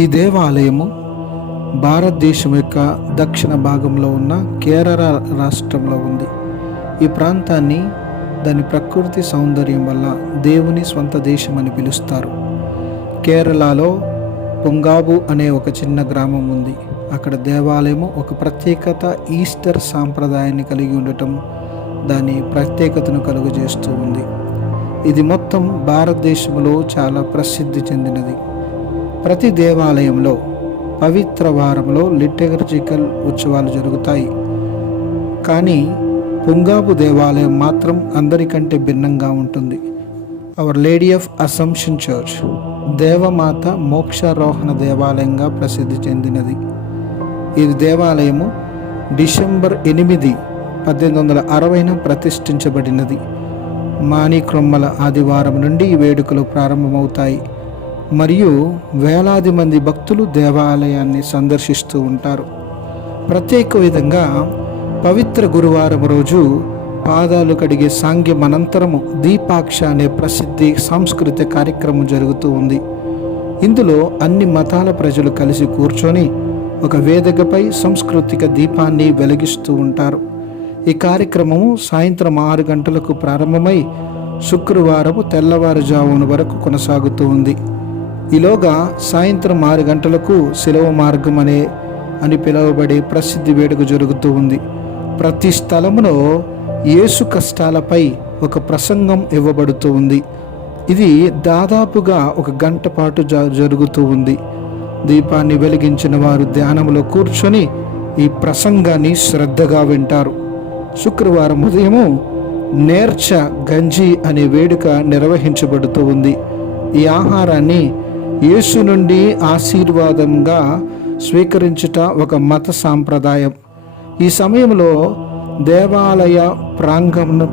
ఈ దేవాలయము భారతదేశం యొక్క దక్షిణ భాగంలో ఉన్న కేరళ రాష్ట్రంలో ఉంది. ఈ ప్రాంతాన్ని దాని ప్రకృతి సౌందర్యం వల్ల దేవుని స్వంత దేశం అని పిలుస్తారు. కేరళలో పొంగాబు అనే ఒక చిన్న గ్రామం ఉంది. అక్కడ దేవాలయము ఒక ప్రత్యేకత ఈస్టర్ సాంప్రదాయాన్ని కలిగి ఉండటం దాని ప్రత్యేకతను కలుగజేస్తూ ఉంది. ఇది మొత్తం భారతదేశంలో చాలా ప్రసిద్ధి చెందినది. ప్రతి దేవాలయంలో పవిత్ర వారంలో లిటర్జికల్ ఉత్సవాలు జరుగుతాయి. కానీ పొంగాబు దేవాలయం మాత్రం అందరికంటే భిన్నంగా ఉంటుంది. Our lady of assumption church దేవమాత మోక్షారోహణ దేవాలయంగా ప్రసిద్ధి చెందినది. ఈ దేవాలయము డిసెంబర్ 8, 1860 ప్రతిష్ఠించబడినది. మాణిక్రొమ్మల ఆదివారం నుండి ఈ వేడుకలు ప్రారంభమవుతాయి మరియు వేలాది మంది భక్తులు దేవాలయాన్ని సందర్శిస్తూ ఉంటారు. ప్రత్యేక విధంగా పవిత్ర గురువారం రోజు పాదాలు కడిగే సాంగ్యం అనంతరము దీపాక్ష అనే ప్రసిద్ధి సాంస్కృతిక కార్యక్రమం జరుగుతూ ఉంది. ఇందులో అన్ని మతాల ప్రజలు కలిసి కూర్చొని ఒక వేదికపై సాంస్కృతిక దీపాన్ని వెలిగిస్తూ ఉంటారు. ఈ కార్యక్రమము సాయంత్రం 6 గంటలకు ప్రారంభమై శుక్రవారము తెల్లవారుజామున వరకు కొనసాగుతూ ఉంది. ఈలోగా సాయంత్రం 6 గంటలకు శిలువ మార్గం అని పిలువబడే ప్రసిద్ధి వేడుక జరుగుతూ ఉంది. ప్రతి స్థలములో యేసు కష్టాలపై ఒక ప్రసంగం ఇవ్వబడుతూ ఉంది. ఇది దాదాపుగా 1 గంట పాటు జరుగుతూ ఉంది. దీపాన్ని వెలిగించిన వారు ధ్యానంలో కూర్చొని ఈ ప్రసంగాన్ని శ్రద్ధగా వింటారు. శుక్రవారం ఉదయము నేర్చ గంజి అనే వేడుక నిర్వహించబడుతూ ఉంది. ఈ ఆహారాన్ని యేసు నుండి ఆశీర్వాదంగా స్వీకరించుట ఒక మత సాంప్రదాయం. ఈ సమయంలో దేవాలయ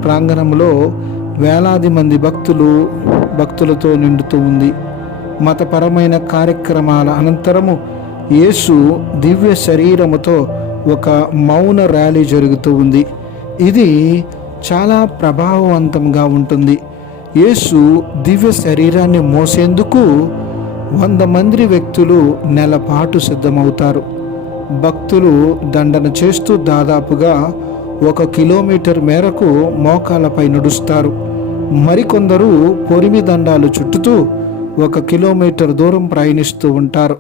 ప్రాంగణంలో వేలాది మంది భక్తులతో నిండుతూ ఉంది. మతపరమైన కార్యక్రమాల అనంతరము యేసు దివ్య శరీరముతో ఒక మౌన ర్యాలీ జరుగుతూ ఉంది. ఇది చాలా ప్రభావవంతంగా ఉంటుంది. యేసు దివ్య శరీరాన్ని మోసేందుకు 100 మంది వ్యక్తులు నెలపాటు సిద్ధమవుతారు. భక్తులు దండన చేస్తూ దాదాపుగా 1 కిలోమీటర్ మేరకు మోకాలపై నడుస్తారు. మరికొందరు పొరిమి దండాలు చుట్టుతూ 1 కిలోమీటర్ దూరం ప్రయాణిస్తూ ఉంటారు.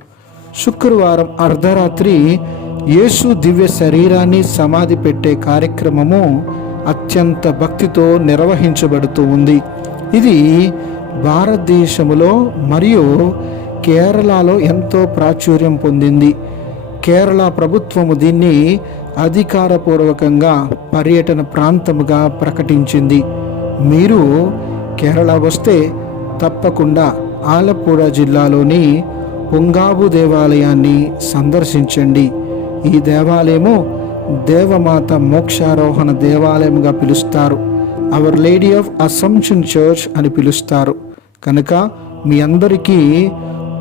శుక్రవారం అర్ధరాత్రి యేసు దివ్య శరీరాన్ని సమాధి పెట్టే కార్యక్రమము అత్యంత భక్తితో నిర్వహించబడుతూ ఉంది. ఇది భారతదేశంలో మరియు కేరళలో ఎంతో ప్రాచుర్యం పొందింది. కేరళ ప్రభుత్వము దీన్ని అధికారపూర్వకంగా పర్యటన ప్రాంతముగా ప్రకటించింది. మీరు కేరళ వస్తే తప్పకుండా ఆలప్పుడ జిల్లాలోని పొంగాబు దేవాలయాన్ని సందర్శించండి. ఈ దేవాలయము దేవమాత మోక్షారోహణ దేవాలయంగా పిలుస్తారు. Our lady of assumption church అని పిలుస్తారు. కనుక మీ అందరికీ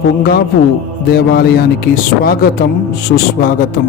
పొంగాబు దేవాలయానికి స్వాగతం, సుస్వాగతం.